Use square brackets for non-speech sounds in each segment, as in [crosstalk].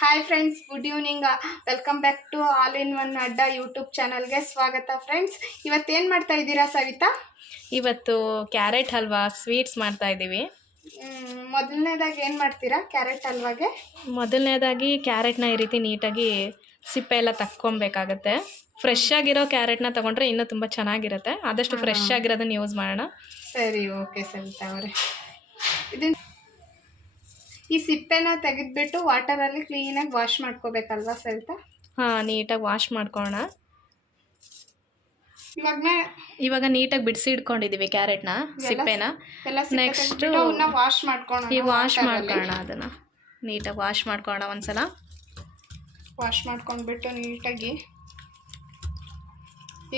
Hi friends good evening welcome back to all in one ಅಡ್ಡ YouTube ಚಾನಲ್ಗೆ ಸ್ವಾಗತ friends ಇವತ್ತೇನು ಮಾಡ್ತಾ ಇದ್ದೀರಾ ಸವಿತಾ? ಇವತ್ತು ಕ್ಯಾರೆಟ್ ಹಲ್ವಾ ಸ್ವೀಟ್ಸ್ ಮಾಡ್ತಾ ಇದ್ದೀವಿ. ಮೊದಲನೇದಾಗಿ ಏನು ಮಾಡ್ತೀರಾ ಕ್ಯಾರೆಟ್ ಹಲ್ವಾಗೆ? ಮೊದಲನೇದಾಗಿ ಕ್ಯಾರೆಟ್ನ ಈ ರೀತಿ ನೀಟಾಗಿ ಸಿಪ್ಪೆ ಎಲ್ಲ ತಕ್ಕೊಬೇಕಾಗತ್ತೆ. ಫ್ರೆಶ್ ಆಗಿರೋ ಕ್ಯಾರೆಟ್ನ ತಗೊಂಡ್ರೆ ಇನ್ನೂ ತುಂಬ ಚೆನ್ನಾಗಿರುತ್ತೆ. ಆದಷ್ಟು ಫ್ರೆಶ್ ಆಗಿರೋದನ್ನ ಯೂಸ್ ಮಾಡೋಣ. ಸರಿ ಓಕೆ ಸವಿತಾ ಅವರೇ. ಇದನ್ನ ಈ ಸಿಪ್ಪೆನ ತೆಗೆದ್ಬಿಟ್ಟು ವಾಟರಲ್ಲಿ ಕ್ಲೀನಾಗಿ ವಾಶ್ ಮಾಡ್ಕೋಬೇಕಲ್ವಾ ಸವಿತಾ? ಹಾಂ ನೀಟಾಗಿ ವಾಶ್ ಮಾಡ್ಕೋಣ ಇವಾಗ ಇವಾಗ ನೀಟಾಗಿ ಬಿಡಿಸಿ ಇಟ್ಕೊಂಡಿದ್ದೀವಿ ಕ್ಯಾರೆಟ್ನ ಸಿಪ್ಪೆನ. ನೆಕ್ಸ್ಟ್ ವಾಶ್ ಮಾಡ್ಕೋಣ ಈಗ ವಾಶ್ ಮಾಡ್ಕೋಣ ಅದನ್ನ. ನೀಟಾಗಿ ವಾಶ್ ಮಾಡ್ಕೋಣ ಒಂದ್ಸಲ. ವಾಶ್ ಮಾಡ್ಕೊಂಡ್ಬಿಟ್ಟು ನೀಟಾಗಿ.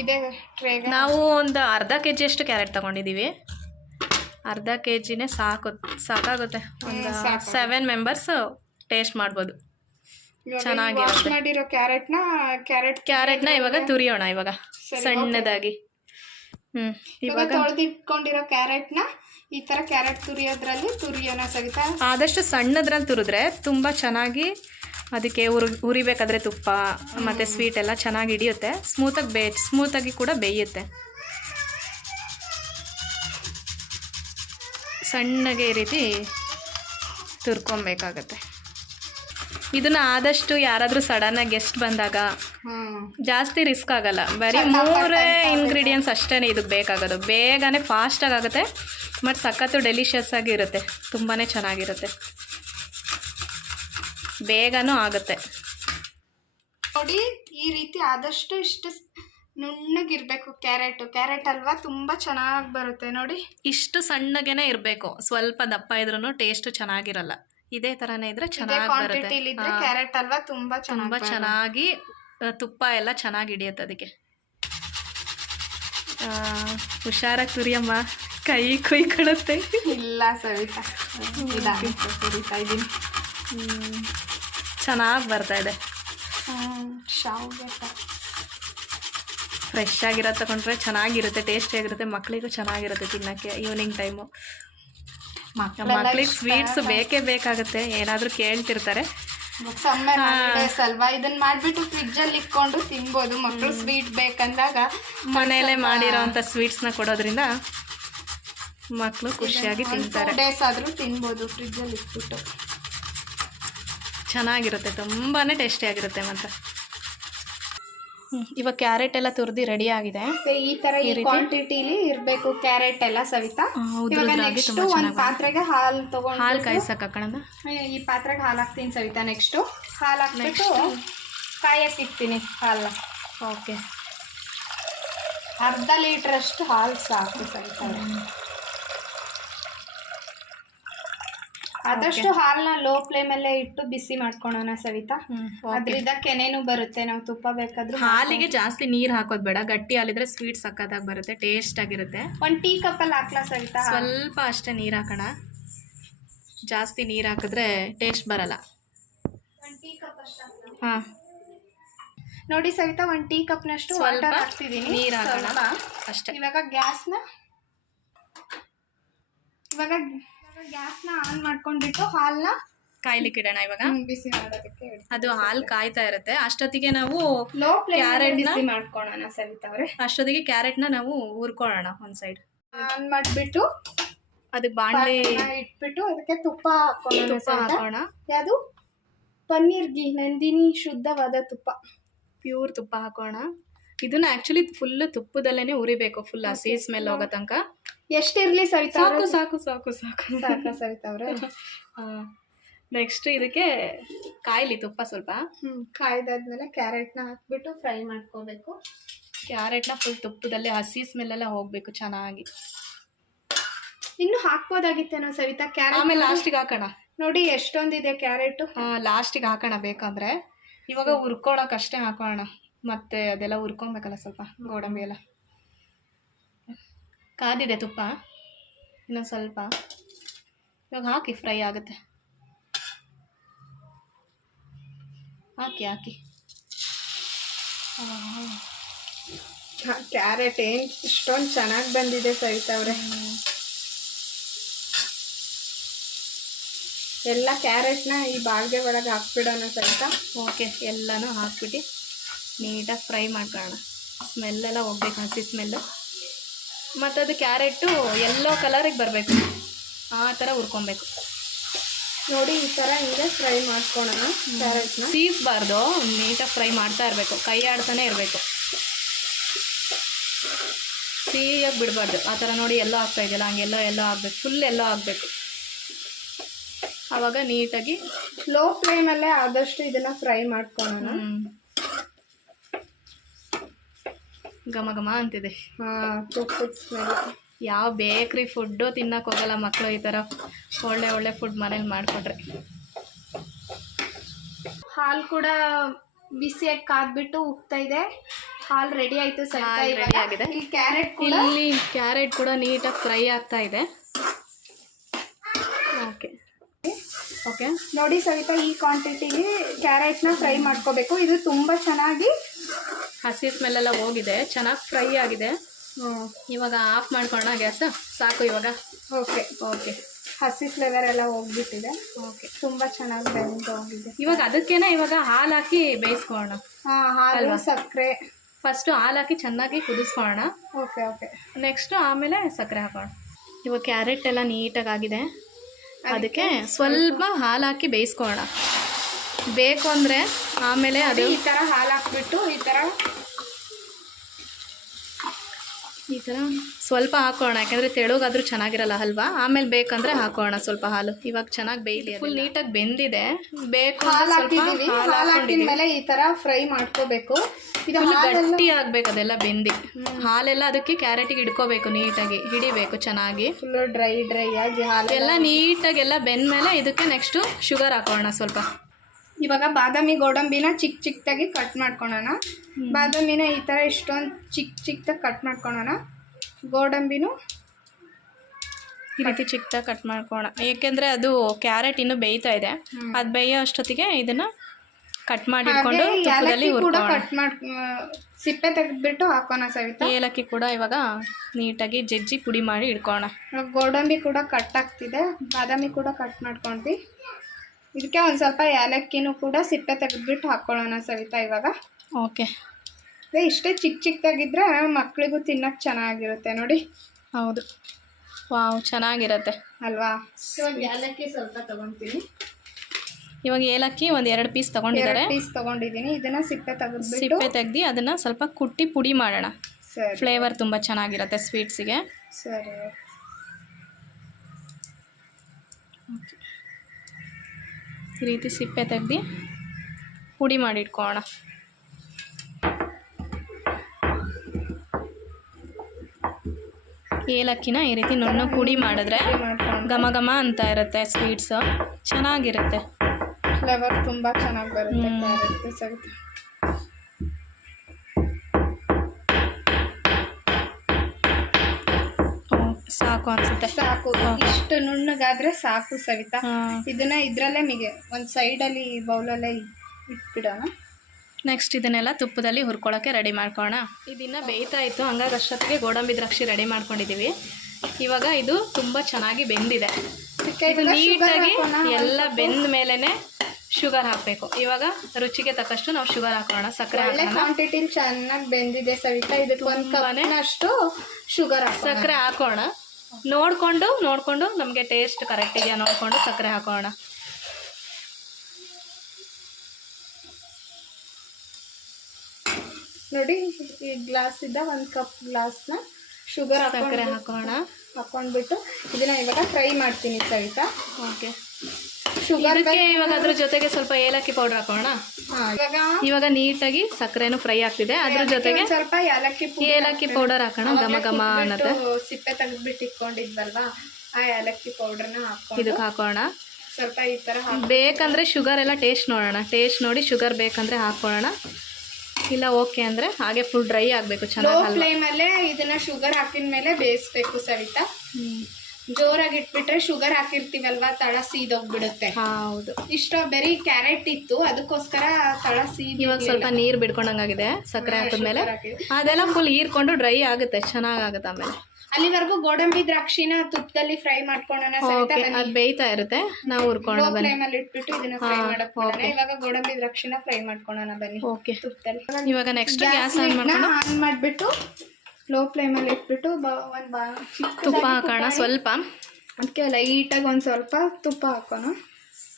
ಇದೆ ನಾವು ಒಂದು ಅರ್ಧ ಕೆ ಜಿಯಷ್ಟು ಕ್ಯಾರೆಟ್ ತಗೊಂಡಿದ್ದೀವಿ ಅರ್ಧ ಕೆ ಜಿನೇ ಸಾಕು ಸಾಕಾಗುತ್ತೆ. ಒಂದು ಸೆವೆನ್ ಮೆಂಬರ್ಸ್ ಟೇಸ್ಟ್ ಮಾಡ್ಬೋದು. ವಾಶ್. ಮಾಡಿರೋ ಕ್ಯಾರೆಟ್ನ ಕ್ಯಾರೆಟ್ ಕ್ಯಾರೆಟ್ನ ಇವಾಗ ತುರಿಯೋಣ ಇವಾಗ. ಸಣ್ಣದಾಗಿ. ಹ್ಮ್ ಇವಾಗ ತೊಳೆದಿಟ್ಕೊಂಡಿರೋ ಕ್ಯಾರೆಟ್ನ ಈ ತರ ಕ್ಯಾರೆಟ್ ತುರಿಯೋದ್ರಲ್ಲಿ ತುರಿಯೋಣ ಸವಿತಾ. ಆದಷ್ಟು ಸಣ್ಣದ್ರಲ್ಲಿ ತುರಿದ್ರೆ ತುಂಬ ಚೆನ್ನಾಗಿ ಅದಕ್ಕೆ ಉರಿ ಉರಿಬೇಕಾದ್ರೆ ತುಪ್ಪ ಮತ್ತೆ ಸ್ವೀಟ್ ಎಲ್ಲ ಚೆನ್ನಾಗಿ ಹಿಡಿಯುತ್ತೆ. ಸ್ಮೂತಾಗಿ ಬೇ ಸ್ಮೂತಾಗಿ ಕೂಡ ಬೇಯುತ್ತೆ. ಸಣ್ಣಗೆ ಈ ರೀತಿ ತುರ್ಕೊಬೇಕಾಗತ್ತೆ. ಇದನ್ನ ಆದಷ್ಟು ಯಾರಾದರೂ ಸಡನ್ನಾಗಿ ಗೆಸ್ಟ್ ಬಂದಾಗ ಜಾಸ್ತಿ ರಿಸ್ಕ್ ಆಗಲ್ಲ. ಬರೀ ಮೂರೇ ಇಂಗ್ರೀಡಿಯೆಂಟ್ಸ್ ಅಷ್ಟೇ ಇದಕ್ಕೆ ಬೇಕಾಗೋದು. ಬೇಗನೆ ಫಾಸ್ಟಾಗಿ ಆಗುತ್ತೆ ಮತ್ತು ಸಖತ್ತು ಡೆಲಿಷಿಯಸ್ ಆಗಿ ಇರುತ್ತೆ. ತುಂಬಾ ಚೆನ್ನಾಗಿರುತ್ತೆ. ಬೇಗನೂ ಆಗುತ್ತೆ. ನೋಡಿ ಈ ರೀತಿ ಆದಷ್ಟು ಇಷ್ಟು ನುಣ್ಣಗಿರ್ಬೇಕು ಕ್ಯಾರೆಟ್. ಕ್ಯಾರೆಟ್ ಅಲ್ವಾ ತುಂಬಾ ಚೆನ್ನಾಗಿ ಬರುತ್ತೆ ನೋಡಿ. ಇಷ್ಟು ಸಣ್ಣಗೇನೆ ಇರಬೇಕು. ಸ್ವಲ್ಪ ದಪ್ಪ ಇದ್ರೂ ಟೇಸ್ಟ್ ಚೆನ್ನಾಗಿರಲ್ಲ. ಇದೇ ತರನೇ ಇದ್ರೆ ಇದೇ ಚೆನ್ನಾಗಿ ಕ್ವಾಂಟಿಟಿಲಿ ಬರುತ್ತೆ ಇದ್ರೆ ಹಾ, ಕ್ಯಾರೆಟ್ ಅಲ್ವಾ ತುಂಬಾ ತುಂಬಾ ಚೆನ್ನಾಗಿ ಚೆನ್ನಾಗಿ ಆ, ತುಪ್ಪ ಎಲ್ಲ ಚೆನ್ನಾಗಿ ಹಿಡಿಯುತ್ತೆ ಅದಕ್ಕೆ. ಆ, ಹುಷಾರಾಗಿ ತುರಿಯಮ್ಮ. ಕೈ ಕೊಯ್ಕೊಳುತ್ತೆ ಇಲ್ಲ ಸವಿತಾ. ಇದಾಗುತ್ತೆ ಸವಿತಾ ಇದೀನಿ ಚೆನ್ನಾಗಿ ಬರ್ತಾ ಇದೆ. ಶಾವ್ಗೆ ಫ್ರೆಶ್ ಆಗಿರೋ ತಗೊಂಡ್ರೆ ಚೆನ್ನಾಗಿರುತ್ತೆ ಟೇಸ್ಟಿ ಆಗಿರುತ್ತೆ ಮಕ್ಕಳಿಗೂ ಚೆನ್ನಾಗಿರುತ್ತೆ ತಿನ್ನೋಕ್ಕೆ ಈವ್ನಿಂಗ್ ಟೈಮು ಮಕ್ಕಳಿಗೆ ಸ್ವೀಟ್ಸ್ ಬೇಕೇ ಬೇಕಾಗುತ್ತೆ ಏನಾದರೂ ಕೇಳ್ತಿರ್ತಾರೆ. ಅಲ್ವಾ ಇದನ್ನ ಮಾಡ್ಬಿಟ್ಟು ಫ್ರಿಜ್ ಅಲ್ಲಿ ಇಟ್ಕೊಂಡು ತಿನ್ಬೋದು. ಮಕ್ಕಳು ಸ್ವೀಟ್ ಬೇಕಂದಾಗ ಮನೆಯಲ್ಲೇ ಮಾಡಿರೋ ಸ್ವೀಟ್ಸ್ ಸ್ವೀಟ್ಸ್ನ ಕೊಡೋದ್ರಿಂದ ಮಕ್ಕಳು ಖುಷಿಯಾಗಿ ತಿಂತಾರೆ. ಡೇಸ್ ಆದ್ರೂ ತಿನ್ಬೋದು ಫ್ರಿಜ್ ಅಲ್ಲಿ ಇಟ್ಬಿಟ್ಟು. ಚೆನ್ನಾಗಿರುತ್ತೆ ತುಂಬಾ ಟೇಸ್ಟಿಯಾಗಿರುತ್ತೆ ಮಾತ್ರ. ಹ್ಮ್, ಇವಾಗ ಕ್ಯಾರೆಟ್ ಎಲ್ಲ ತುರ್ದಿ ರೆಡಿ ಆಗಿದೆ. ಈ ತರ ಈ ಕ್ವಾಂಟಿಟಿಲಿ ಇರ್ಬೇಕು ಕ್ಯಾರೆಟ್ ಎಲ್ಲ ಸವಿತಾ. ಇವಾಗ ನೆಕ್ಸ್ಟ್ ತುಂಬಾ ಪಾತ್ರೆಗೆ ಹಾಲು ತಗೊಂಡು ಹಾಲು ಕಾಯ್ಸಕ್ಕೆ ಹಾಕೋಣ ಈ ಪಾತ್ರೆಗೆ ಹಾಲು ಹಾಕ್ತೀನಿ ಸವಿತಾ ನೆಕ್ಸ್ಟ್ ಹಾಲು ಹಾಕ್ಬಿಟ್ಟು ಕಾಯಕ್ಕೆ ಇಕ್ತೀನಿ ಹಾಲು ಓಕೆ ಅರ್ಧ ಲೀಟರ್ ಅಷ್ಟು ಹಾಲು ಸಾಕು ಸವಿತಾ. ಆದಷ್ಟು ಹಾಲನ್ನ ಲೋ ಫ್ಲೇಮ್ ಅಲ್ಲೇ ಇಟ್ಟು ಬಿಸಿ ಮಾಡ್ಕೊಳೋಣ ಸವಿತಾ. ಅದ್ರಿಂದ ಕೆನೆನೂ ಬರುತ್ತೆ ನಾವು ತುಪ್ಪ ಬೇಕಾದ್ರೂ ಹಾಲಿಗೆ ಜಾಸ್ತಿ ನೀರು ಹಾಕೋದು ಬೇಡ ಗಟ್ಟಿ ಹಾಲಿದ್ರೆ ಸ್ವೀಟ್ ಸಕ್ಕತ್ತಾಗಿ ಬರುತ್ತೆ ಟೇಸ್ಟ್ ಆಗಿರುತ್ತೆ. ಒಂದ್ ಟೀ ಕಪ್ ಅಲ್ಲಿ ಹಾಕ್ಲಾ ಸವಿತಾ? ಸ್ವಲ್ಪ ಅಷ್ಟೇ ನೀರು ಹಾಕೋಣ. ಜಾಸ್ತಿ ನೀರು ಹಾಕಿದ್ರೆ ಟೇಸ್ಟ್ ಬರಲ್ಲ? ಹಾಂ. ನೋಡಿ ಸವಿತಾ ಒಂದ್ ಟೀ ಕಪ್ನಷ್ಟು ನಷ್ಟು ವಾಟರ್ ಹಾಕ್ತಿದೀನಿ. ನೀರು ಹಾಕೋಣ. ಅಷ್ಟೇ. ಇವಾಗ ಗ್ಯಾಸ್ನ? ಇವಾಗ ಗ್ಯಾಸ್ನ ಆನ್ ಮಾಡ್ಕೊಂಡ್ಬಿಟ್ಟು ಹಾಲ್ನ ಕಾಯ್ಲಿಕ್ಕೆ ಇಡೋಣ ಇವಾಗ? ಬಿಸಿ ಮಾಡೋದಕ್ಕೆ ಅದು ಹಾಲು ಕಾಯ್ತಾ ಇರುತ್ತೆ. ಅಷ್ಟೊತ್ತಿಗೆ ನಾವು ಲೋ? ಬಿಸಿ ಮಾಡ್ಕೊಳ್ಳೋಣ ಸವಿತಾ ಅವ್ರೆ. ಅಷ್ಟೊತ್ತಿಗೆ ಕ್ಯಾರೆಟ್ನ ನಾವು ಹುರ್ಕೊಳ್ಳೋಣ ಒಂದು ಸೈಡ್ ಆನ್ ಮಾಡ್ಬಿಟ್ಟು ಅದಕ್ಕೆ ಬಾಣಲೆ ಇಟ್ಬಿಟ್ಟು ಅದಕ್ಕೆ ತುಪ್ಪ ಹಾಕೋಣ ತುಪ್ಪ ಹಾಕೋಣ. ಯಾವುದು? ಪನ್ನೀರ್ ಗಿ ನಂದಿನಿ ಶುದ್ಧವಾದ ತುಪ್ಪ. ಪ್ಯೂರ್ ತುಪ್ಪ ಹಾಕೋಣ. ಇದನ್ನ ಆಕ್ಚುಲಿ ಫುಲ್ ತುಪ್ಪದಲ್ಲೇನೆ ಉರಿಬೇಕು ಫುಲ್ ಹಸಿ ಸ್ಮೆಲ್ ಹೋಗೋ ತನಕ. ಎಷ್ಟಿರ್ಲಿ ಸವಿತಾ ಸಾಕು ಸಾಕು ಸಾಕು ಸಾಕು. ಸಾಕು ಸವಿತಾ ಅವ್ರೆ. [laughs] ನೆಕ್ಸ್ಟ್ ಇದಕ್ಕೆ ಕಾಯ್ಲಿ ತುಪ್ಪ ಸ್ವಲ್ಪ. ಹ್ಮ್ ಕಾಯ್ದಾದ್ಮೇಲೆ ಕ್ಯಾರೆಟ್ನ ಹಾಕ್ಬಿಟ್ಟು ಫ್ರೈ ಮಾಡ್ಕೋಬೇಕು. ಕ್ಯಾರೆಟ್ನ ಫುಲ್ ತುಪ್ಪದಲ್ಲೇ ಹಸಿ ಸ್ಮೆಲ್ ಎಲ್ಲ ಹೋಗ್ಬೇಕು ಚೆನ್ನಾಗಿ. ಇನ್ನು ಹಾಕ್ಬೋದಾಗಿತ್ತೇನೋ ಸವಿತಾ? ಕ್ಯಾರೆಟ್ ಆಮೇಲೆ ಲಾಸ್ಟಿಗೆ ಹಾಕೋಣ. ನೋಡಿ ಎಷ್ಟೊಂದಿದೆ ಕ್ಯಾರೆಟ್. ಲಾಸ್ಟಿಗೆ ಹಾಕೋಣ ಬೇಕಂದ್ರೆ. ಇವಾಗ ಹುರ್ಕೊಳಕ್ ಅಷ್ಟೇ ಹಾಕೋಣ. ಮತ್ತೆ ಅದೆಲ್ಲ ಹುರ್ಕೊಬೇಕಲ್ಲ ಸ್ವಲ್ಪ ಗೋಡಂಬಿ ಎಲ್ಲ. ಕಾದಿದೆ ತುಪ್ಪ. ಇನ್ನೊಂದು ಸ್ವಲ್ಪ. ಇವಾಗ ಹಾಕಿ ಫ್ರೈ ಆಗುತ್ತೆ. ಹಾಕಿ ಹಾಕಿ. ಕ್ಯಾರೆಟ್ ಏನು ಇಷ್ಟೊಂದು ಚೆನ್ನಾಗಿ ಬಂದಿದೆ ಸವಿತಾ ಅವರೇ. ಎಲ್ಲ ಕ್ಯಾರೆಟ್ನ ಈ ಬಾಳ್ಗೆ ಒಳಗೆ ಹಾಕ್ಬಿಡೋಣ ಸಹಿತ ಓಕೆ ಎಲ್ಲನೂ ಹಾಕ್ಬಿಟ್ಟು ನೀಟಾಗಿ ಫ್ರೈ ಮಾಡ್ಕೊಳ್ಳೋಣ. ಸ್ಮೆಲ್ಲೆಲ್ಲ ಹೋಗ್ಬೇಕು ಹಸಿ ಸ್ಮೆಲ್ಲು. ಮತ್ತು ಅದು ಕ್ಯಾರೆಟು ಎಲ್ಲೋ ಕಲರಿಗೆ ಬರಬೇಕು. ಆ ಥರ ಹುರ್ಕೊಬೇಕು. ನೋಡಿ ಈ ಥರ ಹಿಂಗೆ ಫ್ರೈ ಮಾಡ್ಕೊಳೋಣ ಕ್ಯಾರೆಟ್ನ. ಸೀಸ್ಬಾರ್ದು ನೀಟಾಗಿ ಫ್ರೈ ಮಾಡ್ತಾ ಇರಬೇಕು. ಕೈ ಆಡ್ತಾನೆ ಇರಬೇಕು. ಸಿಹಿಯಾಗಿ ಬಿಡಬಾರ್ದು. ಆ ಥರ ನೋಡಿ ಎಲ್ಲೋ ಆಗ್ತಾ ಇದೆಯಲ್ಲ ಹಂಗೆಲ್ಲೋ ಎಲ್ಲೋ ಆಗಬೇಕು. ಫುಲ್ ಎಲ್ಲೋ ಆಗಬೇಕು. ಆವಾಗ ನೀಟಾಗಿ ಲೋ ಫ್ಲೇಮಲ್ಲೇ ಆದಷ್ಟು ಇದನ್ನು ಫ್ರೈ ಮಾಡ್ಕೊಳೋಣ ಹ್ಮ್. ಘಮ ಘಮ ಅಂತಿದೆ. ಯಾವ ಬೇಕ್ರಿ ಫುಡ್ಡು ತಿನ್ನಕ್ಕೆ ಹೋಗಲ್ಲ ಮಕ್ಕಳು ಈ ಥರ ಒಳ್ಳೆ ಒಳ್ಳೆ ಫುಡ್ ಮನೇಲಿ ಮಾಡಿಕೊಟ್ರೆ. ಹಾಲು ಕೂಡ ಬಿಸಿಯಾಗಿ ಕಾದ್ಬಿಟ್ಟು ಉಗ್ತಾ ಇದೆ. ಹಾಲು ರೆಡಿ ಆಯಿತು ಸಹಿತ ರೆಡಿ ಆಗಿದೆ. ಈ ಕ್ಯಾರೆಟ್ ಕೂಡ. ಇಲ್ಲಿ ಕ್ಯಾರೆಟ್ ಕೂಡ ನೀಟಾಗಿ ಫ್ರೈ ಆಗ್ತಾ ಇದೆ. ಓಕೆ. ಓಕೆ. ನೋಡಿ ಸವಿತಾ ಈ ಕ್ವಾಂಟಿಟಿಲಿ ಕ್ಯಾರೆಟ್ನ ಫ್ರೈ ಮಾಡ್ಕೋಬೇಕು. ಇದು ತುಂಬ ಚೆನ್ನಾಗಿ ಹಸಿ ಸ್ಮೆಲ್ಲೆಲ್ಲ ಹೋಗಿದೆ. ಚೆನ್ನಾಗಿ ಫ್ರೈ ಆಗಿದೆ. ಇವಾಗ ಆಫ್ ಮಾಡ್ಕೊಳ್ಳೋಣ ಗ್ಯಾಸ್. ಸಾಕು ಇವಾಗ. ಓಕೆ. ಓಕೆ. ಹಸಿ ಫ್ಲೇವರ್ ಎಲ್ಲ ಹೋಗ್ಬಿಟ್ಟಿದೆ. ಓಕೆ. ತುಂಬ ಚೆನ್ನಾಗಿ ಬೆಂದು ಹೋಗಿದೆ. ಇವಾಗ ಅದಕ್ಕೇನೆ ಇವಾಗ ಹಾಲು ಹಾಕಿ ಬೇಯಿಸ್ಕೊಳ್ಳೋಣ. ಹಾ ಹಾಲು ಸಕ್ಕರೆ. ಫಸ್ಟು ಹಾಲು ಹಾಕಿ ಚೆನ್ನಾಗಿ ಕುದಿಸ್ಕೊಳ್ಳೋಣ. Okay okay. ನೆಕ್ಸ್ಟು ಆಮೇಲೆ ಸಕ್ಕರೆ ಹಾಕೋಣ. ಇವಾಗ ಕ್ಯಾರೆಟ್ ಎಲ್ಲ ನೀಟಾಗಿ ಆಗಿದೆ. ಅದಕ್ಕೆ ಸ್ವಲ್ಪ ಹಾಲು ಹಾಕಿ ಬೇಯಿಸ್ಕೊಳ್ಳೋಣ. ಬೇಕು ಅಂದರೆ ಆಮೇಲೆ ಅದು ಈ ಥರ ಹಾಲು ಹಾಕ್ಬಿಟ್ಟು ಈ ಥರ ಈ ಥರ ಸ್ವಲ್ಪ ಹಾಕೋಣ ಯಾಕೆಂದರೆ ತೆಳುಗಾದರೂ ಚೆನ್ನಾಗಿರಲ್ಲ ಹಲ್ವಾ ಆಮೇಲೆ ಬೇಕಂದರೆ ಹಾಕೋಣ ಸ್ವಲ್ಪ ಹಾಲು. ಇವಾಗ ಚೆನ್ನಾಗಿ ಬೇಯಲಿ ಫುಲ್ ನೀಟಾಗಿ ಬೆಂದಿದೆ. ಬೇಕು ಹಾಲು ಹಾಕಿದ್ದೀವಿ ಹಾಲು ಹಾಕಿದ ಮೇಲೆ ಈ ಥರ ಫ್ರೈ ಮಾಡ್ಕೋಬೇಕು. ಇದು ಗಟ್ಟಿ ಆಗಬೇಕು ಅದೆಲ್ಲ ಬೆಂದಿ. ಹಾಲೆಲ್ಲ ಅದಕ್ಕೆ ಕ್ಯಾರೆಟಿಗೆ ಹಿಡ್ಕೋಬೇಕು ನೀಟಾಗಿ. ಹಿಡಿಬೇಕು ಚೆನ್ನಾಗಿ. ಫುಲ್ ಡ್ರೈ ಡ್ರೈ ಆಗಿ ಹಾಲು ಎಲ್ಲ ನೀಟಾಗಿ ಎಲ್ಲ ಬೆಂದ್ಮೇಲೆ ಇದಕ್ಕೆ ನೆಕ್ಸ್ಟು ಶುಗರ್ ಹಾಕೋಣ ಸ್ವಲ್ಪ. ಇವಾಗ ಬಾದಾಮಿ ಗೋಡಂಬಿನ ಚಿಕ್ಕ ಚಿಕ್ಕದಾಗಿ ಕಟ್ ಮಾಡ್ಕೊಳೋಣ. ಬಾದಾಮಿನ ಈ ಥರ ಇಷ್ಟೊಂದು ಚಿಕ್ಕ ಚಿಕ್ಕದಾಗಿ ಕಟ್ ಮಾಡ್ಕೊಳೋಣ. ಗೋಡಂಬಿನೂ ಈ ರೀತಿ ಚಿಕ್ಕದಾಗಿ ಕಟ್ ಮಾಡ್ಕೋಣ ಏಕೆಂದರೆ ಅದು ಕ್ಯಾರೆಟ್ ಇನ್ನೂ ಬೇಯ್ತಾ ಇದೆ. ಅದು ಬೇಯೋ ಅಷ್ಟೊತ್ತಿಗೆ ಇದನ್ನು ಕಟ್ ಮಾಡಿಟ್ಕೊಂಡು ತುಪ್ಪದಲ್ಲಿ ಕೂಡ ಕಟ್ ಮಾಡ್ ಸಿಪ್ಪೆ ತೆಗೆದ್ಬಿಟ್ಟು ಹಾಕೋಣ ಸವಿತಾ. ಏಲಕ್ಕಿ ಕೂಡ ಇವಾಗ ನೀಟಾಗಿ ಜಜ್ಜಿ ಪುಡಿ ಮಾಡಿ ಇಡ್ಕೊಳ್ಳೋಣ ಗೋಡಂಬಿ ಕೂಡ ಕಟ್ ಆಗ್ತಿದೆ. ಬಾದಾಮಿ ಕೂಡ ಕಟ್ ಮಾಡ್ಕೊಂಡ್ವಿ. ಇದಕ್ಕೆ ಒಂದು ಸ್ವಲ್ಪ ಏಲಕ್ಕಿನೂ ಕೂಡ ಸಿಪ್ಪೆ ತೆಗೆದ್ಬಿಟ್ಟು ಹಾಕ್ಕೊಳ್ಳೋಣ ಸವಿತಾ ಇವಾಗ. ಓಕೆ. ಅದೇ ಇಷ್ಟೇ ಚಿಕ್ಕ ಚಿಕ್ಕದಾಗಿದ್ದರೆ ಮಕ್ಕಳಿಗೂ ತಿನ್ನಕ್ಕೆ ಚೆನ್ನಾಗಿರುತ್ತೆ ನೋಡಿ. ಹೌದು. ವಾವ್ ಚೆನ್ನಾಗಿರತ್ತೆ. ಅಲ್ವಾ? ಇವಾಗ ಏಲಕ್ಕಿ ಸ್ವಲ್ಪ ತಗೊತೀನಿ. ಇವಾಗ ಏಲಕ್ಕಿ ಒಂದು ಎರಡು ಪೀಸ್ ತಗೊಂಡಿದ್ದಾರೆ. ಪೀಸ್ ತಗೊಂಡಿದ್ದೀನಿ. ಇದನ್ನ ಸಿಪ್ಪೆ ತೆಗೆದು ಸಿಪ್ಪೆ ತೆಗ್ದು ಅದನ್ನ ಸ್ವಲ್ಪ ಕುಟ್ಟಿ ಪುಡಿ ಮಾಡೋಣ. ಸರಿ. ಫ್ಲೇವರ್ ತುಂಬ ಚೆನ್ನಾಗಿರುತ್ತೆ ಸ್ವೀಟ್ಸಿಗೆ. ಸರಿ. ಈ ರೀತಿ ಸಿಪ್ಪೆ ತೆಗ್ದು ಪುಡಿ ಮಾಡಿ ಇಟ್ಕೊಳ್ಳೋಣ ಏಲಕ್ಕಿನ ಈ ರೀತಿ ನುಣ್ಣು ಪುಡಿ ಮಾಡಿದ್ರೆ ಘಮ ಘಮ ಅಂತ ಇರುತ್ತೆ ಸ್ವೀಟ್ಸು. ಚೆನ್ನಾಗಿರುತ್ತೆ. ಫ್ಲೇವರ್ ತುಂಬ ಚೆನ್ನಾಗಿ ಬರುತ್ತೆ ಸಾಕು ಅನ್ಸುತ್ತೆ. ಸಾಕು. ಇಷ್ಟು ನುಣ್ಣಗಾದ್ರೆ ಸಾಕು ಸವಿತಾ. ಇದನ್ನ ಇದ್ರಲ್ಲೇ ಮಿಗೆ ಒಂದು ಸೈಡಲ್ಲಿ ಬೌಲಲ್ಲೇ ಇಟ್ಬಿಡೋಣ. ನೆಕ್ಸ್ಟ್ ಇದನ್ನೆಲ್ಲ ತುಪ್ಪದಲ್ಲಿ ಹುರ್ಕೊಳಕ್ಕೆ ರೆಡಿ ಮಾಡ್ಕೋಣ ಇದನ್ನ ಬೇಯ್ತಾ ಇತ್ತು. ಹಂಗಾಗಿ ಅಷ್ಟೊತ್ತಿಗೆ ಗೋಡಂಬಿ ದ್ರಾಕ್ಷಿ ರೆಡಿ ಮಾಡ್ಕೊಂಡಿದ್ದೀವಿ ಇವಾಗ ಇದು ತುಂಬ ಚೆನ್ನಾಗಿ ಬೆಂದಿದೆ. ಇದು ನೀಟಾಗಿ. ಎಲ್ಲ ಬೆಂದ ಮೇಲೇ ಶುಗರ್ ಹಾಕಬೇಕು. ಇವಾಗ ರುಚಿಗೆ ತಕ್ಕಷ್ಟು ನಾವು ಶುಗರ್ ಹಾಕೋಣ. ಸಕ್ಕರೆ ಒಳ್ಳೆ ಕ್ವಾಂಟಿಟಿಲಿ ಚೆನ್ನಾಗಿ ಬೆಂದಿದೆ ಸವಿತಾ. ಇದಕ್ಕೆ ಒಂದು ಕಪ್ನಷ್ಟು ಶುಗರ್ ಸಕ್ಕರೆ ಹಾಕೋಣ. ನೋಡಿಕೊಂಡು ನೋಡಿಕೊಂಡು ನಮಗೆ ಟೇಸ್ಟ್ ಕರೆಕ್ಟ್ ಇದೆಯಾ ನೋಡಿಕೊಂಡು ಸಕ್ಕರೆ ಹಾಕೋಣ. ನೋಡಿ ಈ ಗ್ಲಾಸ್ ಇದ್ದ ಒಂದು ಕಪ್ ಗ್ಲಾಸ್ನ ಶುಗರ್ ಸಕ್ಕರೆ ಹಾಕೋಣ. ಹಾಕೊಂಡ್ಬಿಟ್ಟು ಇದನ್ನ ಇವಾಗ ಫ್ರೈ ಮಾಡ್ತೀನಿ ಸವಿತಾ. ಓಕೆ. ಶುಗರ್ ಇದಕ್ಕೆ ಇವಾಗ ಅದ್ರ ಜೊತೆಗೆ ಸ್ವಲ್ಪ ಏಲಕ್ಕಿ ಪೌಡರ್ ಹಾಕೋಣ? ಇವಾಗ ಇವಾಗ ನೀಟಾಗಿ ಸಕ್ಕರೆನೂ ಫ್ರೈ ಆಗ್ತಿದೆ. ಅದ್ರ ಜೊತೆಗೆ ಸ್ವಲ್ಪ ಏಲಕ್ಕಿ ಏಲಕ್ಕಿ ಪೌಡರ್ ಹಾಕೋಣ ಘಮ ಘಮ ಅನ್ನೋದು. ಸಿಪ್ಪೆ ತೆಗೆದ್ಬಿಟ್ಟು ಇಟ್ಕೊಂಡಿದ್ವಲ್ವಾ? ಆ ಏಲಕ್ಕಿ ಪೌಡರ್ನ ಹಾಕೊಂಡು ಇದಕ್ಕೆ ಹಾಕೋಣ. ಸ್ವಲ್ಪ ಈ ತರ ಬೇಕಂದ್ರೆ ಶುಗರ್ ಎಲ್ಲ ಟೇಸ್ಟ್ ನೋಡೋಣ. ಟೇಸ್ಟ್ ನೋಡಿ ಶುಗರ್ ಬೇಕಂದ್ರೆ ಹಾಕೋಣ ಇಲ್ಲ ಓಕೆ ಅಂದ್ರೆ ಹಾಗೆ ಫುಲ್ ಡ್ರೈ ಆಗಬೇಕು ಚೆನ್ನಾಗಿ ಇದನ್ನ ಶುಗರ್ ಹಾಕಿದ ಮೇಲೆ ಬೇಯಿಸ್ಬೇಕು ಸವಿತಾ. ಜೋರಾಗಿ ಇಟ್ಬಿಟ್ರೆ ಶುಗರ್ ಹಾಕಿರ್ತೀವಲ್ವಾ ತಳ ಸೀದೋಗ್ಬಿಡುತ್ತೆ ಹೌದು. ಇಷ್ಟ ಬರೀ ಕ್ಯಾರೆಟ್ ಇತ್ತು ಅದಕ್ಕೋಸ್ಕರ ತಳ ಸೀದ್ ಇವಾಗ ಸ್ವಲ್ಪ ನೀರು ಬಿಡ್ಕೊಂಡಂಗಾಗಿದೆ ಸಕ್ಕರೆ ಹಾಕಿದ್ಮೇಲೆ. ಅದೆಲ್ಲ ಫುಲ್ ಹೀರ್ಕೊಂಡು ಡ್ರೈ ಆಗುತ್ತೆ ಚೆನ್ನಾಗಾಗುತ್ತೆ ಆಮೇಲೆ. ಅಲ್ಲಿವರೆಗೂ ಗೋಡಂಬಿ ದ್ರಾಕ್ಷಿನ ತುಪ್ಪದಲ್ಲಿ ಫ್ರೈ ಮಾಡ್ಕೊಳ್ಳೋಣ ಅದು ಬೇಯ್ತಾ ಇರುತ್ತೆ ನಾವು ಹುರ್ಕೊಳ್ಳೋಣ ಬನ್ನಿ. ಅಲ್ಲಿ ಇಟ್ಬಿಟ್ಟು ಇದನ್ನ ಫ್ರೈ ಮಾಡಕ್. ಇವಾಗ ಗೋಡಂಬಿ ದ್ರಾಕ್ಷಿನ ಫ್ರೈ ಮಾಡ್ಕೊಳ್ಳೋಣ ಬನ್ನಿ ಓಕೆ ತುಪ್ಪದಲ್ಲಿ. ಇವಾಗ ನೆಕ್ಸ್ಟ್ ಗ್ಯಾಸ್ ಆನ್ ಮಾಡ್ಕೊಂಡು ಆನ್ ಮಾಡ್ಬಿಟ್ಟು ಲೋ ಫ್ಲೇಮಲ್ಲಿ ಇಟ್ಬಿಟ್ಟು ಬ- ಒಂದು ಬಾ ಚಿಕ್ಕ ತುಪ್ಪ ಹಾಕೋಣ ಸ್ವಲ್ಪ. ಅದಕ್ಕೆ ಲೈಟಾಗಿ ಒಂದು ಸ್ವಲ್ಪ ತುಪ್ಪ ಹಾಕೋಣ.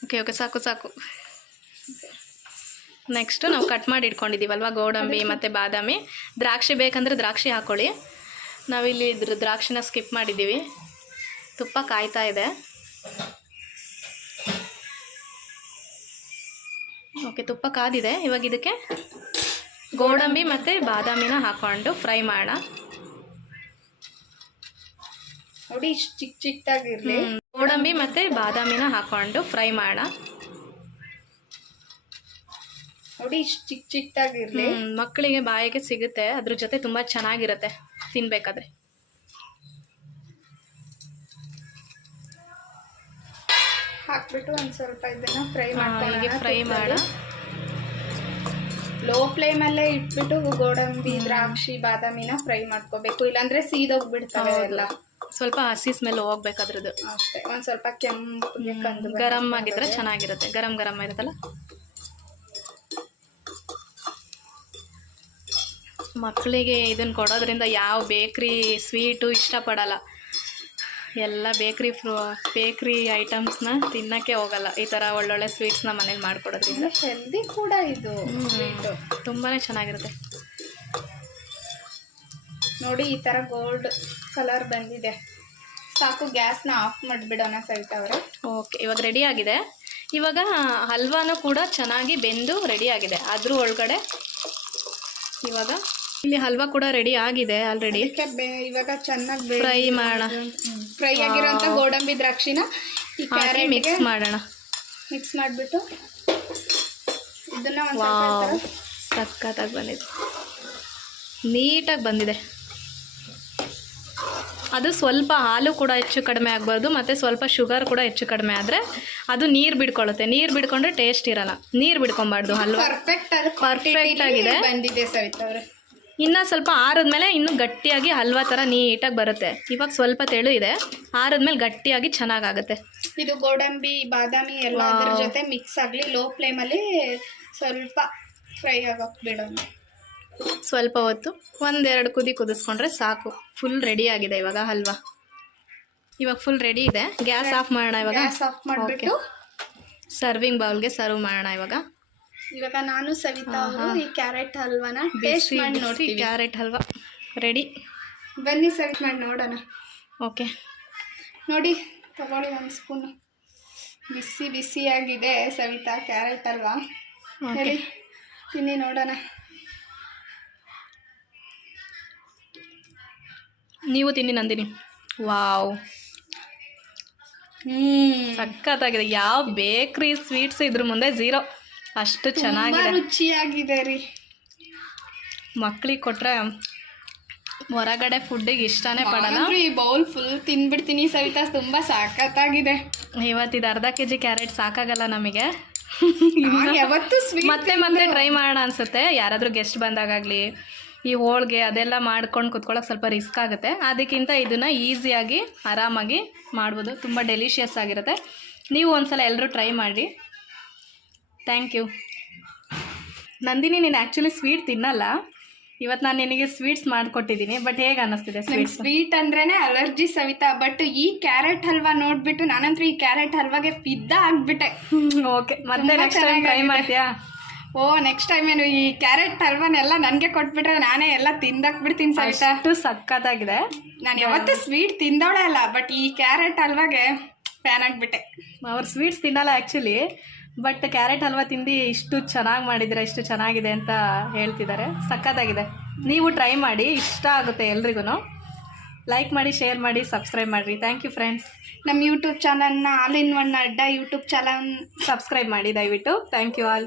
ಓಕೆ ಓಕೆ ಸಾಕು ಸಾಕು. ನೆಕ್ಸ್ಟು ನಾವು ಕಟ್ ಮಾಡಿ ಇಟ್ಕೊಂಡಿದ್ದೀವಲ್ವ ಗೋಡಂಬಿ ಮತ್ತು ಬಾದಾಮಿ. ದ್ರಾಕ್ಷಿ ಬೇಕಂದರೆ ದ್ರಾಕ್ಷಿ ಹಾಕ್ಕೊಳ್ಳಿ ನಾವಿಲ್ಲಿ ಇದ್ರ ದ್ರಾಕ್ಷಿನ ಸ್ಕಿಪ್ ಮಾಡಿದ್ದೀವಿ ತುಪ್ಪ ಕಾಯ್ತಾ ಇದೆ. ಓಕೆ ತುಪ್ಪ ಕಾದಿದೆ. ಇವಾಗ ಇದಕ್ಕೆ ಗೋಡಂಬಿ ಮತ್ತು ಬಾದಾಮಿನ ಹಾಕ್ಕೊಂಡು ಫ್ರೈ ಮಾಡೋಣ. ನೋಡಿ ಇಷ್ಟು ಚಿಕ್ಕ ಚಿಕ್ಕದಾಗಿರ್ಲಿ. ಗೋಡಂಬಿ ಮತ್ತೆ ಬಾದಾಮಿನ ಹಾಕೊಂಡು ಫ್ರೈ ಮಾಡೋಣ ನೋಡಿ ಇಷ್ಟು ಚಿಕ್ಕ ಚಿಕ್ಕದಾಗಿರ್ಲಿ ಮಕ್ಕಳಿಗೆ ಬಾಯಿಗೆ ಸಿಗುತ್ತೆ. ಅದ್ರ ಜೊತೆ ತುಂಬಾ ಚೆನ್ನಾಗಿರುತ್ತೆ ತಿನ್ಬೇಕಾದ್ರೆ. ಹಾಕ್ಬಿಟ್ಟು ಒಂದ್ ಸ್ವಲ್ಪ ಇದನ್ನ ಫ್ರೈ ಮಾಡಿ ಮಾಡ್ಕೊಳ್ಳೋಣ. ಫ್ರೈ ಮಾಡ. ಲೋ ಫ್ಲೇಮ್ ಅಲ್ಲೇ ಇಟ್ಬಿಟ್ಟು ಗೋಡಂಬಿ ದ್ರಾಕ್ಷಿ ಬಾದಾಮಿನ ಫ್ರೈ ಮಾಡ್ಕೋಬೇಕು. ಇಲ್ಲಾಂದ್ರೆ ಸೀದೋಗ್ಬಿಡ್ತವೆ ಎಲ್ಲ. ಸ್ವಲ್ಪ ಹಸಿ ಸ್ಮೆಲ್ ಹೋಗ್ಬೇಕಾದ್ರದ್ದು. ಅಷ್ಟೇ ಒಂದ್ ಸ್ವಲ್ಪ ಕೆಂಪು ಗರಮ್ ಗರಂ ಆಗಿದ್ರೆ ಚೆನ್ನಾಗಿರುತ್ತೆ. ಗರಂ ಗರಂ ಇರುತ್ತಲ್ಲ? ಮಕ್ಕಳಿಗೆ ಇದನ್ನ ಕೊಡೋದ್ರಿಂದ ಯಾವ ಬೇಕ್ರಿ ಸ್ವೀಟು ಇಷ್ಟಪಡಲ್ಲ. ಎಲ್ಲ ಬೇಕ್ರಿ ಫ್ರೂ ಬೇಕ್ರಿ ಐಟಮ್ಸ್ನ ತಿನ್ನಕ್ಕೆ ಹೋಗಲ್ಲ. ಈ ಥರ ಒಳ್ಳೊಳ್ಳೆ ಸ್ವೀಟ್ಸ್ನ ಮನೇಲಿ ಮಾಡಿಕೊಡೋದ್ರಿಂದ. ಹೆಲ್ದಿ ಕೂಡ ಇದು. ತುಂಬಾ ಚೆನ್ನಾಗಿರುತ್ತೆ. ನೋಡಿ ಈ ಥರ ಗೋಲ್ಡ್ ಕಲರ್ ಬಂದಿದೆ. ಸಾಕು ಗ್ಯಾಸ್ನ ಆಫ್ ಮಾಡಿಬಿಡೋಣ ಸವಿತಾ ಅವರು. ಓಕೆ ಇವಾಗ ರೆಡಿ ಆಗಿದೆ. ಇವಾಗ ಹಲ್ವಾನೂ ಕೂಡ ಚೆನ್ನಾಗಿ ಬೆಂದು ರೆಡಿ ಆಗಿದೆ. ಅದ್ರ ಒಳಗಡೆ ಇವಾಗ ಇಲ್ಲಿ ಹಲ್ವಾ ಕೂಡ ರೆಡಿ ಆಗಿದೆ ಆಲ್ರೆಡಿ ಇವಾಗ ಚೆನ್ನಾಗಿ ಫ್ರೈ ಮಾಡೋಣ. ಫ್ರೈ ಆಗಿರೋಂಥ ಗೋಡಂಬಿ ದ್ರಾಕ್ಷಿನ ಈ ಕ್ಯಾರೆ ಮಿಕ್ಸ್ ಮಾಡೋಣ. ಮಿಕ್ಸ್ ಮಾಡಿಬಿಟ್ಟು ಇದನ್ನ ಸಕ್ಕತ್ತಾಗಿ ಬಂದಿದೆ. ನೀಟಾಗಿ ಬಂದಿದೆ. ಅದು ಸ್ವಲ್ಪ ಹಾಲು ಕೂಡ ಹೆಚ್ಚು ಕಡಿಮೆ ಆಗಬಾರ್ದು ಮತ್ತು ಸ್ವಲ್ಪ ಶುಗರ್ ಕೂಡ ಹೆಚ್ಚು ಕಡಿಮೆ ಆದರೆ ಅದು ನೀರು ಬಿಡ್ಕೊಳ್ಳುತ್ತೆ. ನೀರು ಬಿಡ್ಕೊಂಡ್ರೆ ಟೇಸ್ಟ್ ಇರಲ್ಲ. ನೀರು ಬಿಡ್ಕೊಬಾರ್ದು ಹಲ್ವಾ. ಪರ್ಫೆಕ್ಟ್ ಆಗಿದೆ. ಬಂದಿದೆ ಸವಿತಾ ಅವರೇ. ಇನ್ನು ಸ್ವಲ್ಪ ಆರಿದ್ಮೇಲೆ ಇನ್ನೂ ಗಟ್ಟಿಯಾಗಿ ಹಲ್ವಾ ಥರ ನೀಟಾಗಿ ಬರುತ್ತೆ. ಇವಾಗ ಸ್ವಲ್ಪ ತೆಳು ಇದೆ. ಆರಿದ್ಮೇಲೆ ಗಟ್ಟಿಯಾಗಿ ಚೆನ್ನಾಗಾಗುತ್ತೆ. ಇದು ಗೋಡಂಬಿ ಬಾದಾಮಿ ಎಲ್ಲ ಅದ್ರ ಜೊತೆ ಮಿಕ್ಸ್ ಆಗಲಿ ಲೋ ಫ್ಲೇಮಲ್ಲಿ ಸ್ವಲ್ಪ ಫ್ರೈ ಆಗೋಕ್ ಬಿಡೋಣ. ಸ್ವಲ್ಪ ಹೊತ್ತು ಒಂದೆರಡು ಕುದಿ ಕುದಿಸ್ಕೊಂಡ್ರೆ ಸಾಕು. ಫುಲ್ ರೆಡಿ ಆಗಿದೆ ಇವಾಗ ಹಲ್ವಾ. ಇವಾಗ ಫುಲ್ ರೆಡಿ ಇದೆ. ಗ್ಯಾಸ್ ಆಫ್ ಮಾಡೋಣ ಇವಾಗ? ಗ್ಯಾಸ್ ಆಫ್ ಮಾಡಬೇಕು ಸರ್ವಿಂಗ್ ಬೌಲ್ಗೆ ಸರ್ವ್ ಮಾಡೋಣ ಇವಾಗ? ಇವಾಗ ನಾನು ಸವಿತಾ ಅವರು ಈ ಕ್ಯಾರೆಟ್ ಹಲ್ವಾನ ಟೇಸ್ಟ್ ಮಾಡಿ ನೋಡಿ ಕ್ಯಾರೆಟ್ ಹಲ್ವಾ. ರೆಡಿ ಬನ್ನಿ ಸವಿತ್ ಮಾಡಿ ನೋಡೋಣ. ಓಕೆ ನೋಡಿ ತಗೊಳ್ಳಿ ಒಂದು ಸ್ಪೂನು ಬಿಸಿ ಬಿಸಿಯಾಗಿದೆ ಸವಿತಾ ಕ್ಯಾರೆಟ್ ಹಲ್ವಾ. ಹೇಳಿ ತಿನ್ನಿ ನೋಡೋಣ. ನೀವು ತಿನ್ನಿ ನಂದಿನಿ ವಾವ್. ಹ್ಮ್. ಸಖತ್ತಾಗಿದೆ. ಯಾವ ಬೇಕ್ರಿ ಸ್ವೀಟ್ಸ್ ಇದ್ರ ಮುಂದೆ ಝೀರೋ. ಅಷ್ಟು ಚೆನ್ನಾಗಿದೆ. ರುಚಿಯಾಗಿದೆ ರೀ. ಮಕ್ಳಿಗೆ ಕೊಟ್ರೆ ಹೊರಗಡೆ ಫುಡ್ಡಿಗೆ ಇಷ್ಟನೇ ಪಡಲ್ಲ. ಈ ಬೌಲ್ ಫುಲ್ ತಿನ್ಬಿಡ್ತೀನಿ ಸವಿತಾ ತುಂಬಾ ಸಾಕತ್ತಾಗಿದೆ. ಇವತ್ತಿದು ಅರ್ಧ ಕೆ ಜಿ ಕ್ಯಾರೆಟ್ ಸಾಕಾಗಲ್ಲ ನಮಗೆ. ಯಾವತ್ತು ಮತ್ತೆ ಮತ್ತೆ ಟ್ರೈ ಮಾಡೋಣ ಅನ್ಸುತ್ತೆ. ಯಾರಾದರೂ ಗೆಸ್ಟ್ ಬಂದಾಗಲಿ ಈ ಹೋಳಿಗೆ ಅದೆಲ್ಲ ಮಾಡ್ಕೊಂಡು ಕುತ್ಕೊಳ್ಳೋಕೆ ಸ್ವಲ್ಪ ರಿಸ್ಕ್ ಆಗುತ್ತೆ. ಅದಕ್ಕಿಂತ ಇದನ್ನು ಈಸಿಯಾಗಿ ಆರಾಮಾಗಿ ಮಾಡ್ಬೋದು. ತುಂಬ ಡೆಲಿಷಿಯಸ್ ಆಗಿರುತ್ತೆ. ನೀವು ಒಂದ್ಸಲ ಎಲ್ಲರೂ ಟ್ರೈ ಮಾಡಿ ಥ್ಯಾಂಕ್ ಯು. ನಂದಿನಿ ನೀನು ಆ್ಯಕ್ಚುಲಿ ಸ್ವೀಟ್ ತಿನ್ನಲ್ಲ. ಇವತ್ತು ನಾನು ನಿನಗೆ ಸ್ವೀಟ್ಸ್ ಮಾಡಿಕೊಟ್ಟಿದ್ದೀನಿ ಬಟ್ ಹೇಗೆ ಅನ್ನಿಸ್ತಿದೆ ಸ್ವೀಟ್ ಸ್ವೀಟ್ ಅಂದ್ರೇನೆ ಅಲರ್ಜಿ ಸವಿತಾ ಬಟ್ ಈ ಕ್ಯಾರೆಟ್ ಹಲ್ವಾ ನೋಡ್ಬಿಟ್ಟು ನಾನಂತೂ ಈ ಕ್ಯಾರೆಟ್ ಹಲ್ವಾಗೆ ಫಿದ್ದ ಆಗ್ಬಿಟ್ಟೆ. ಓಕೆ ಮತ್ತೆ ನೆಕ್ಸ್ಟ್ ಟೈಮ್ ಟ್ರೈ. ಮಾಡ್ತೀಯಾ? ಓ ನೆಕ್ಸ್ಟ್ ಟೈಮ್ ಏನು ಈ ಕ್ಯಾರೆಟ್ ಹಲ್ವಾನೆಲ್ಲ ನನಗೆ ಕೊಟ್ಬಿಟ್ರೆ ನಾನೇ ಎಲ್ಲ ತಿಂದಾಕ್ಬಿಡ್ತೀನಿ ಸವಿತಾ. ಅಷ್ಟು ಸಖತ್ತಾಗಿದೆ. ನಾನು ಯಾವತ್ತೂ ಸ್ವೀಟ್ ತಿಂದವಳೆ ಅಲ್ಲ ಬಟ್ ಈ ಕ್ಯಾರೆಟ್ ಹಲ್ವಾಗೆ ಫ್ಯಾನ್ ಆಗ್ಬಿಟ್ಟೆ. ಅವ್ರು ಸ್ವೀಟ್ಸ್ ತಿನ್ನಲ್ಲ ಆ್ಯಕ್ಚುಲಿ ಬಟ್ ಕ್ಯಾರೆಟ್ ಹಲ್ವಾ ತಿಂದು ಇಷ್ಟು ಚೆನ್ನಾಗಿ ಮಾಡಿದ್ರೆ ಇಷ್ಟು ಚೆನ್ನಾಗಿದೆ ಅಂತ ಹೇಳ್ತಿದ್ದಾರೆ ಸಕ್ಕತ್ತಾಗಿದೆ ನೀವು ಟ್ರೈ ಮಾಡಿ ಇಷ್ಟ ಆಗುತ್ತೆ ಎಲ್ರಿಗೂ ಲೈಕ್ ಮಾಡಿ ಶೇರ್ ಮಾಡಿ ಸಬ್ಸ್ಕ್ರೈಬ್ ಮಾಡಿರಿ. ಥ್ಯಾಂಕ್ ಯು ಫ್ರೆಂಡ್ಸ್ ನಮ್ಮ ಯೂಟ್ಯೂಬ್ ಚಾನಲ್ನ ಆಲ್ ಇನ್ ಒನ್ ಅಡ್ಡ ಯೂಟ್ಯೂಬ್ ಚಾನಲ್ ಸಬ್ಸ್ಕ್ರೈಬ್ ಮಾಡಿ ದಯವಿಟ್ಟು. Thank you all